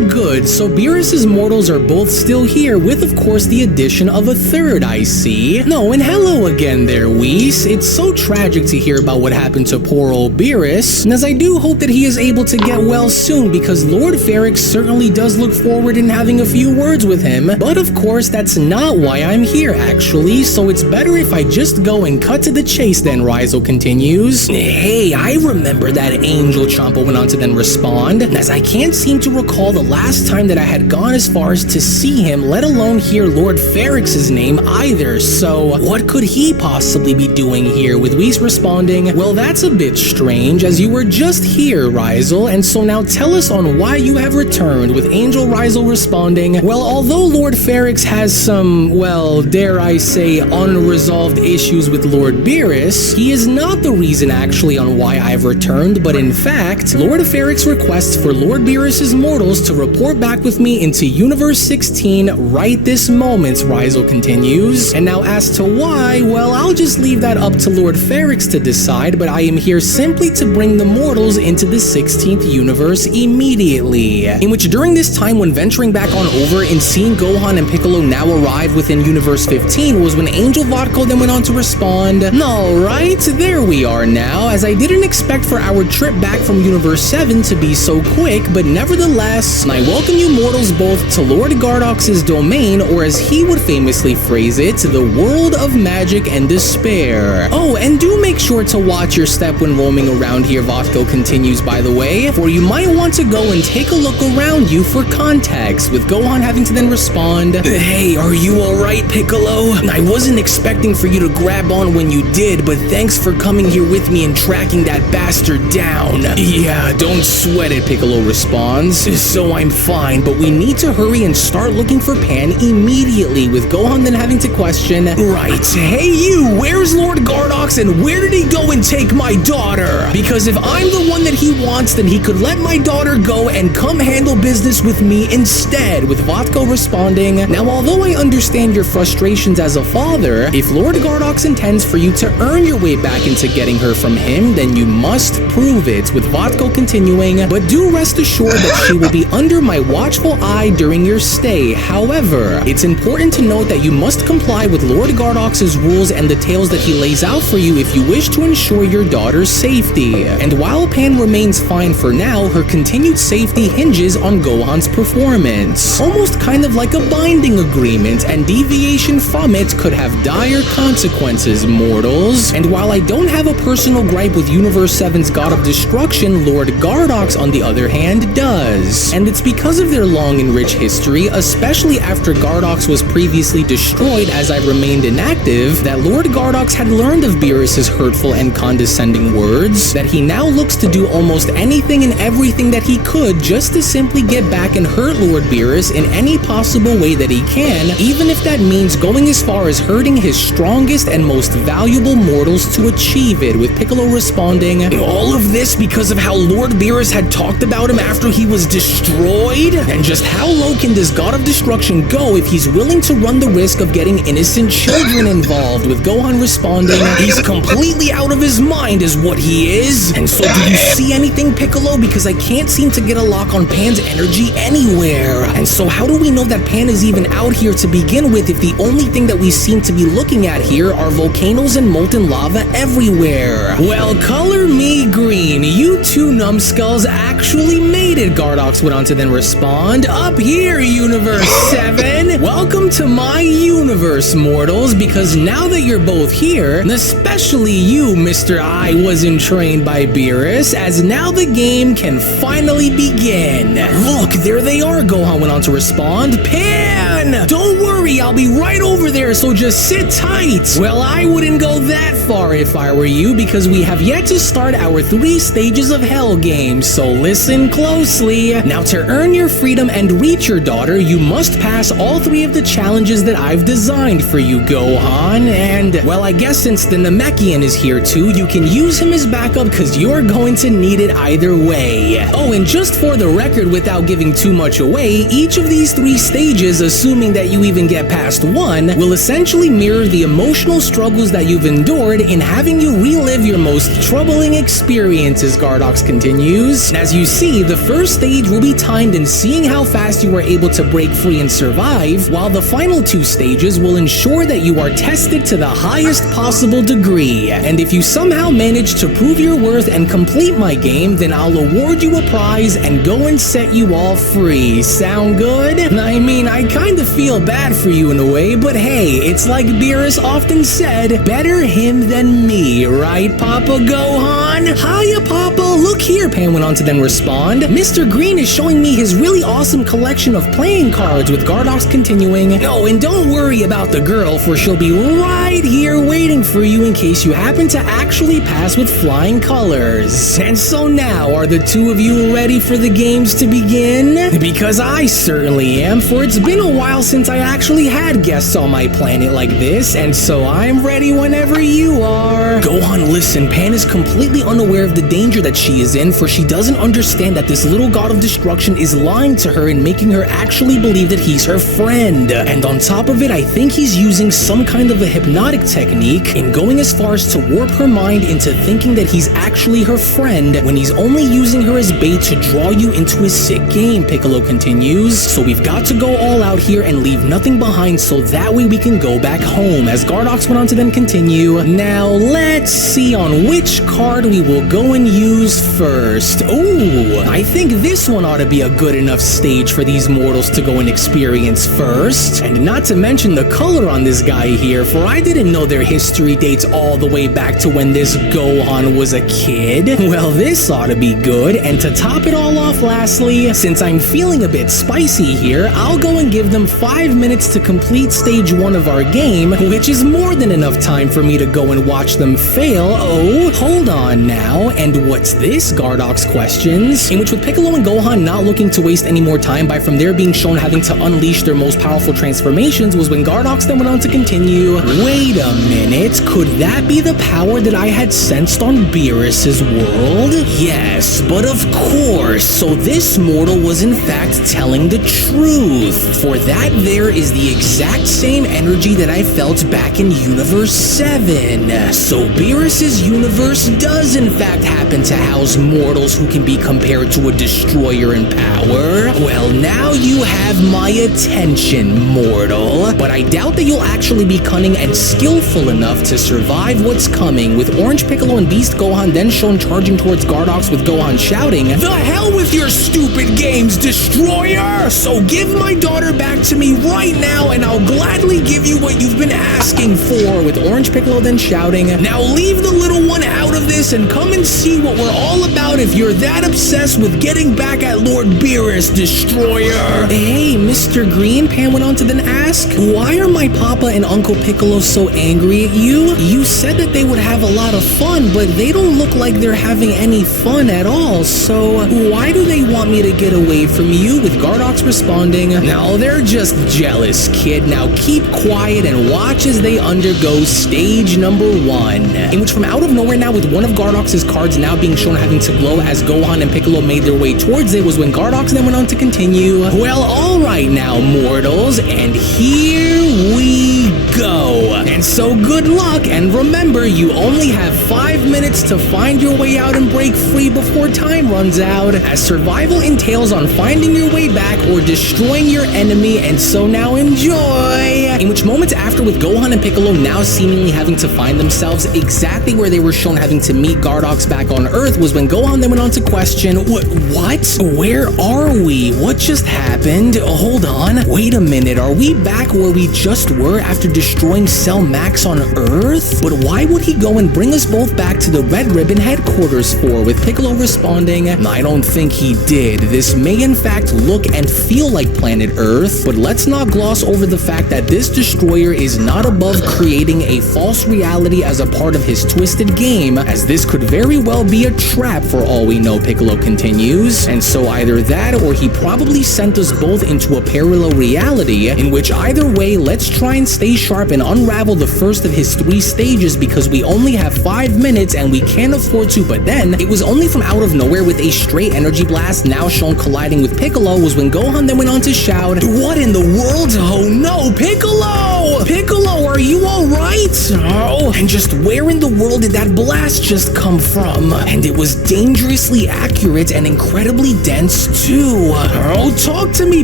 good. So Beerus's mortals are both still here, with of course the addition of a third, I see. No, and hello again there, Whis. It's so tragic to hear about what happened to poor old Beerus, and as I do hope that he is able to get well soon, because Lord Ferrix certainly does look forward in having a few words with him. But of course, that's not why I'm here, actually, so it's better if I just go and cut to the chase then," Rizel continues. "Hey, I remember that angel," Champa went on to then respond, "as I can't seem to recall the last time that I had gone as far as to see him, let alone hear Lord Ferrix's name either, so what could he possibly be doing here?" With Whis responding, "Well, that's a bit strange, as you were just here, Rizel, and so now tell us on why you have returned," with Angel Rizel responding, "Well, although Lord Ferrix has some, well, dare I say, unresolved issues with Lord Beerus, he is not the reason actually on why I've returned, but in fact, Lord Ferrix requests for Lord Beerus's mortals to report back with me into Universe 16 right this moment," Rizel continues. "And now as to why, well, I'll just leave that up to Lord Ferrix to decide, but I am here simply to bring the mortals into the 16th universe immediately." In which, during this time when venturing back on over and seeing Gohan and Piccolo now arrive within Universe 15 was when Angel Vodko then went on to respond, "Alright, there we are now, as I didn't expect for our trip back from Universe 7 to be so quick, but nevertheless, I welcome you mortals both to Lord Gardox's domain, or as he would famously phrase it, the world of magic and despair. Oh, and do make sure to watch your step when roaming around here," Vodko continues, by the way, "for you might want to go and take a look around you for context, with Gohan having to then respond, "Hey, are you alright, Piccolo? I wasn't expecting for you to grab on when you did, but thanks for coming here with me and tracking that bastard down." "Yeah, don't sweat it," Piccolo responds. "So I'm fine, but we need to hurry and start looking for Pan immediately," with Gohan then having to question, "Right, hey you, where's Lord Gardox and where did he go and take my daughter? Because if I'm the one that he wants, then he could let my daughter go and come handle business with me instead," with Vatko responding, "Now although I understand your frustrations as a father, if Lord Gardox intends for you to earn your way back into getting her from him, then you must prove it," with Vatko continuing, "But do rest assured that she will be under my watchful eye during your stay. However, it's important to note that you must comply with Lord Gardox's rules and the tales that he lays out for you if you wish to ensure your daughter's safety. And while Pan remains fine for now, her continued safety hinges on Gohan's performance. Almost kind of like a binding agreement, and deviation from it could have dire consequences, mortals. And while I don't have a personal gripe with Universe 7's God of Destruction, Lord Gardox, on the other hand, does. And it's because of their long and rich history, especially after Gardox was previously destroyed as I remained inactive, that Lord Gardox had learned of Beerus's hurtful and condescending words, that he now looks to do almost anything and everything that he could just to simply get back and hurt Lord Beerus in any possible way that he can, even if that means going as far as hurting his strongest and most valuable mortals to achieve it, with Piccolo responding, "All of this because of how Lord Beerus had talked about him after he was destroyed? And just how low can this God of Destruction go if he's willing to run the risk of getting innocent children involved?" with Gohan responding, "He's completely out of his mind is what he is. And so do you see anything, Piccolo? Because I can't seem to get a lock on Pan's energy anywhere. And so how do we know that Pan is even out here to begin with if the only thing that we seem to be looking at here are volcanoes and molten lava everywhere?" "Well, color me green. You two numbskulls actually made it," Gardox went on to then respond. "Up here, Universe 7. Welcome to my universe, mortals, because now that you're both here, and especially you, Mr. I wasn't trained by Beerus, as now the game can finally begin." "Look, there they are," Gohan went on to respond. "Pan! Don't worry, I'll be right over there, so just sit tight." "Well, I wouldn't go that far if I were you, because we have yet to start our 3 stages of Hell game, so listen closely. Now, to earn your freedom and reach your daughter, you must pass all 3 of the challenges that I've designed for you, Gohan. And, well, I guess since the Namekian is here too, you can use him as backup because you're going to need it either way. Oh, and just for the record, without giving too much away, each of these 3 stages, assuming that you even get past 1, will essentially mirror the emotional struggles that you've endured in having you relive your most troubling experiences, Gardox continues. As you see, the first stage will be timed in seeing how fast you are able to break free and survive, while the final 2 stages will ensure that you are tested to the highest possible degree. And if you somehow manage to prove your worth and complete my game, then I'll award you a prize and go and set you all free. Sound good? I mean, I kinda feel bad for you in a way, but hey, it's like Beerus often said, better him than me, right, Papa Gohan? Hiya, Papa, look here, Pan went on to then respond. Mr. Green is showing me his really awesome collection of playing cards, with Gardox continuing, "Oh, and don't worry about the girl, for she'll be right here waiting for you in case you happen to actually pass with flying colors." And so now, are the 2 of you ready for the games to begin? Because I certainly am, for it's been a while since I actually had guests on my planet like this, and so I'm ready whenever you are. Gohan, listen, Pan is completely unaware of the danger that she is in, for she doesn't understand that this little God of Destruction is lying to her and making her actually believe that he's her friend. And on top of it, I think he's using some kind of a hypnotic technique in going as far as to warp her mind into thinking that he's actually her friend when he's only using her as bait to draw you into his sick game, Piccolo continues. So we've got to go all out here and leave nothing behind so that way we can go back home, as Gardox went on to then continue. Now let's see on which card we will go and use first. Ooh, I think this one ought to be a good enough stage for these mortals to go and experience first. And not to mention the color on this guy here, for I didn't know their history dates all the way back to when this Gohan was a kid. Well, this ought to be good. And to top it all off, lastly, since I'm feeling a bit spicy here, I'll go and give them 5 minutes to complete stage 1 of our game, which is more than enough time for me to go and watch them fail. Oh, hold on now. And what's this? Gardock's questions. In which, with Piccolo and Gohan not looking to waste any more time by from there being shown having to unleash their most powerful transformations, was when Gardox then went on to continue. Wait a minute, could that be the power that I had sensed on Beerus's world? Yes, but of course. So this mortal was in fact telling the truth. For that there is the exact same energy that I felt back in Universe 7. So Beerus's universe does in fact happen to house mortals who can be compared to a destroyer in power. Well, now you have my attention, mortal. But I doubt that you'll actually be cunning and skillful enough to survive what's coming, with Orange Piccolo and Beast Gohan then shown charging towards Gardox, with Gohan shouting, "The hell with your stupid games, destroyer! So give my daughter back to me right now and I'll gladly give you what you've been asking for," with Orange Piccolo then shouting, "Now leave the little one out of this and come and see what we're all about if you're that obsessed with getting back at Lord Beerus, destroyer." Hey, Mr. Green, Pan went on to then ask, "Why are my papa and Uncle Piccolo so angry at you? You said that they would have a lot of fun, but they don't look like they're having any fun at all, so why do they want me to get away from you?" with Gardox responding, "No, they're just jealous, kid. Now keep quiet and watch as they undergo stage number 1. In which, from out of nowhere now, with one of Gardox's cards now being shown having to glow as Gohan and Piccolo made their way towards it, was when Gardox then went on to continue, "Well, alright now, mortals, and here we go. And so good luck, and remember, you only have 5 minutes to find your way out and break free before time runs out, as survival entails on finding your way back or destroying your enemy, and so now enjoy." In which, moments after, with Gohan and Piccolo now seemingly having to find themselves exactly where they were shown having to meet Gardox back on Earth, was when Gohan then went on to question, What? Where are we? What just happened? Hold on. Wait a minute, are we back where we just were after destroying Cell Max on Earth? But why would he go and bring us both back to the Red Ribbon headquarters for? With Piccolo responding, "I don't think he did. This may in fact look and feel like planet Earth, but let's not gloss over the fact that this destroyer is not above creating a false reality as a part of his twisted game, as this could very well be a trap for all we know," Piccolo continues. "And so either that or he probably sent us both into a parallel reality, in which either way, let's try and stay sharp and unravel the first of his 3 stages, because we only have 5 minutes and we can't afford to." But then, it was only from out of nowhere, with a straight energy blast now shown colliding with Piccolo, was when Gohan then went on to shout, "What in the world? Oh no, Piccolo! Piccolo, are you alright? Oh, and just where in the world did that blast just come from? And it was dangerously accurate and incredibly dense too. Oh, talk to me,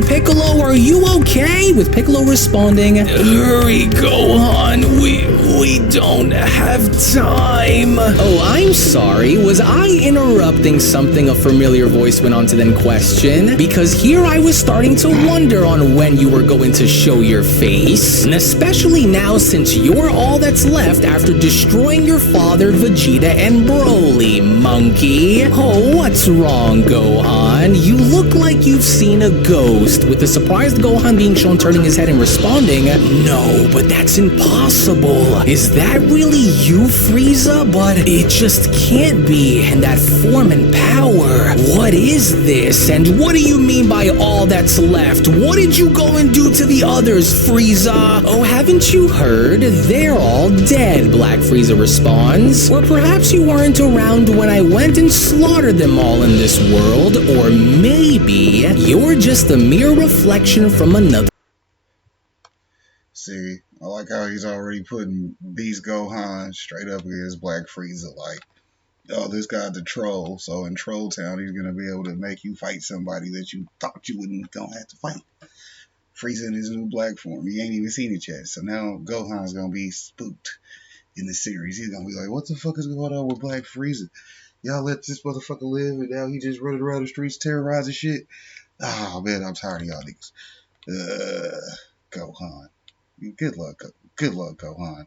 Piccolo, are you okay?" with Piccolo responding, "Hurry, Gohan, we don't have time." "Oh, I'm sorry, was I interrupting something?" a familiar voice went on to then question, "because here I was starting to wonder on when you were going to show your face, and especially now since you're all that's left after destroying your father, Vegeta, and Broly, monkey." "Oh, what's wrong, Gohan? You look like you've seen a ghost," with the surprised Gohan being shown turning his head and responding, "No, but that's impossible. Is that really you, Frieza? But it just can't be, and that form and power. What is this? And what do you mean by all that's left? What did you go and do to the others, Frieza?" "Oh, haven't you heard? They're all dead," Black Frieza responds. "Or perhaps you weren't around when I went and slaughtered them all in this world, or maybe you're just a mere reflection from another." See, I like how he's already putting Beast Gohan straight up against Black Frieza. Like, oh, this guy's a troll, so in Troll Town, he's going to be able to make you fight somebody that you thought you wouldn't going to have to fight. Frieza in his new black form. He ain't even seen it yet. So now Gohan's going to be spooked in the series. He's going to be like, what the fuck is going on with Black Frieza? Y'all let this motherfucker live, and now he just running around the streets terrorizing shit. Oh man, I'm tired of y'all niggas. Gohan. Good luck, Gohan.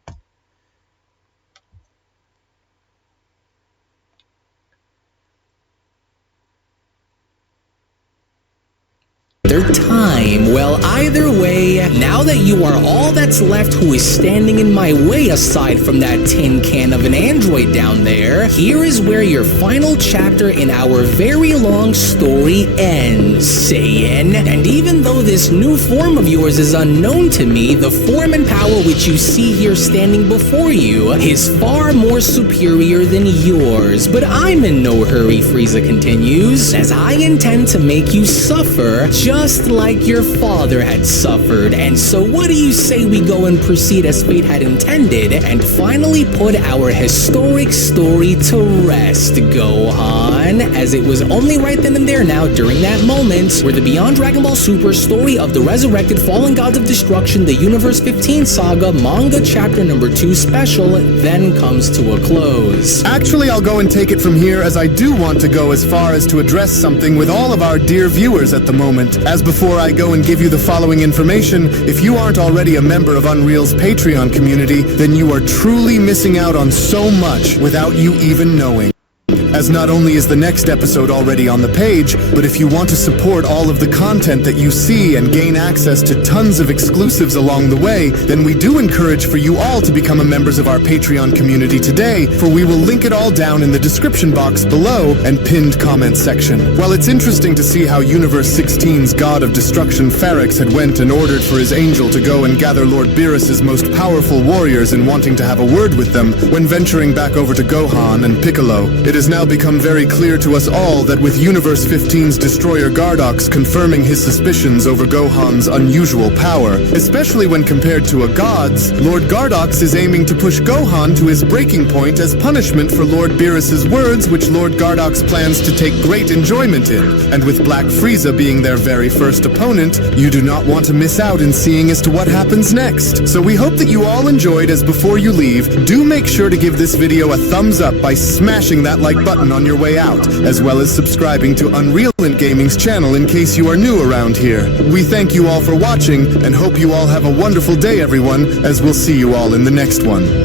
Time. Well, either way, now that you are all that's left who is standing in my way aside from that tin can of an android down there, here is where your final chapter in our very long story ends, Saiyan. And even though this new form of yours is unknown to me, the form and power which you see here standing before you is far more superior than yours. But I'm in no hurry, Frieza continues, as I intend to make you suffer just like your father had suffered. And so what do you say we go and proceed as fate had intended and finally put our historic story to rest, Gohan? As it was only right then and there now during that moment where the Beyond Dragon Ball Super story of the resurrected fallen gods of destruction, the Universe 15 saga manga chapter number 2 special then comes to a close. Actually, I'll go and take it from here, as I do want to go as far as to address something with all of our dear viewers at the moment. As before I go and give you the following information, if you aren't already a member of Unreal's Patreon community, then you are truly missing out on so much without you even knowing. As not only is the next episode already on the page, but if you want to support all of the content that you see and gain access to tons of exclusives along the way, then we do encourage for you all to become members of our Patreon community today, for we will link it all down in the description box below and pinned comment section. While it's interesting to see how Universe 16's God of Destruction Ferrex had went and ordered for his angel to go and gather Lord Beerus's most powerful warriors and wanting to have a word with them, when venturing back over to Gohan and Piccolo, it is now become very clear to us all that with Universe 15's destroyer Gardox confirming his suspicions over Gohan's unusual power, especially when compared to a god's, Lord Gardox is aiming to push Gohan to his breaking point as punishment for Lord Beerus's words, which Lord Gardox plans to take great enjoyment in. And with Black Frieza being their very first opponent, you do not want to miss out in seeing as to what happens next. So we hope that you all enjoyed, as before you leave, do make sure to give this video a thumbs up by smashing that like button on your way out, as well as subscribing to Unreal Gaming's channel in case you are new around here. We thank you all for watching and hope you all have a wonderful day, everyone, as we'll see you all in the next one.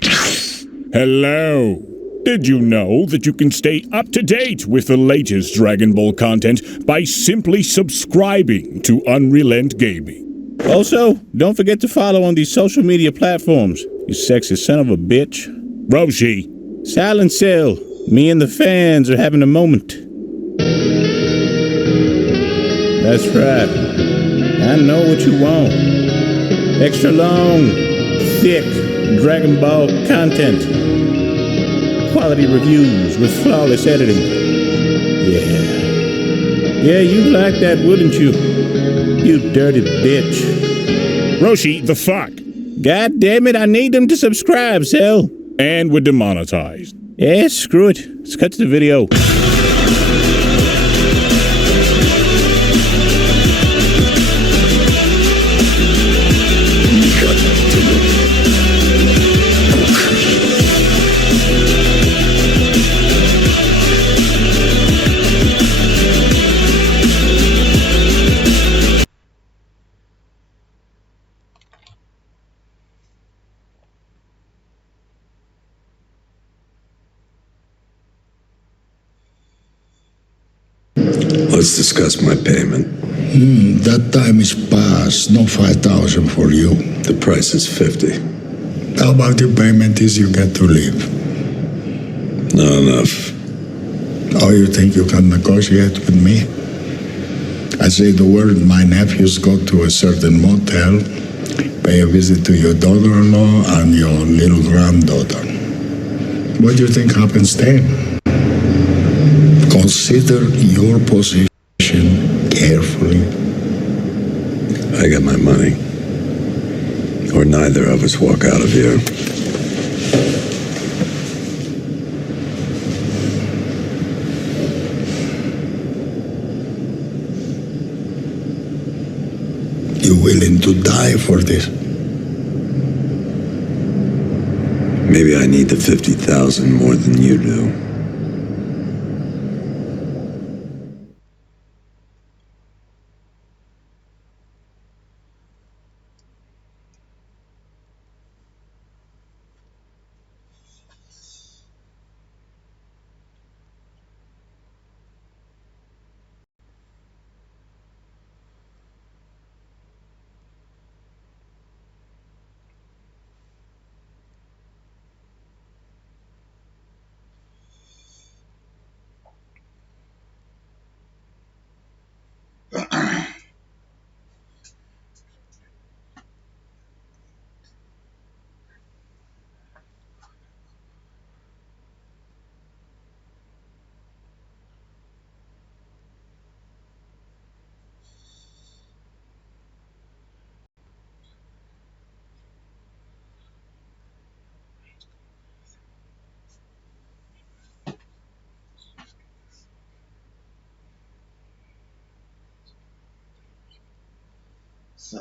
Hello. Did you know that you can stay up to date with the latest Dragon Ball content by simply subscribing to Unrelent Gaming? Also, don't forget to follow on these social media platforms, you sexy son of a bitch. Roshi. Silent Cell. Me and the fans are having a moment. That's right. I know what you want. Extra long, thick Dragon Ball content. Quality reviews with flawless editing. Yeah, you'd like that, wouldn't you? You dirty bitch. Roshi, the fuck? God damn it, I need them to subscribe, Cell. And we're demonetized. Yeah, screw it. Let's cut to the video. Let's discuss my payment. That time is past. No 5,000 for you. The price is 50. How about your payment is you get to leave? Not enough. Oh, you think you can negotiate with me? I say the word, my nephews go to a certain motel, pay a visit to your daughter-in-law and your little granddaughter. What do you think happens then? Consider your position carefully. I got my money. Or neither of us walk out of here. You willing to die for this? Maybe I need the 50,000 more than you do. So,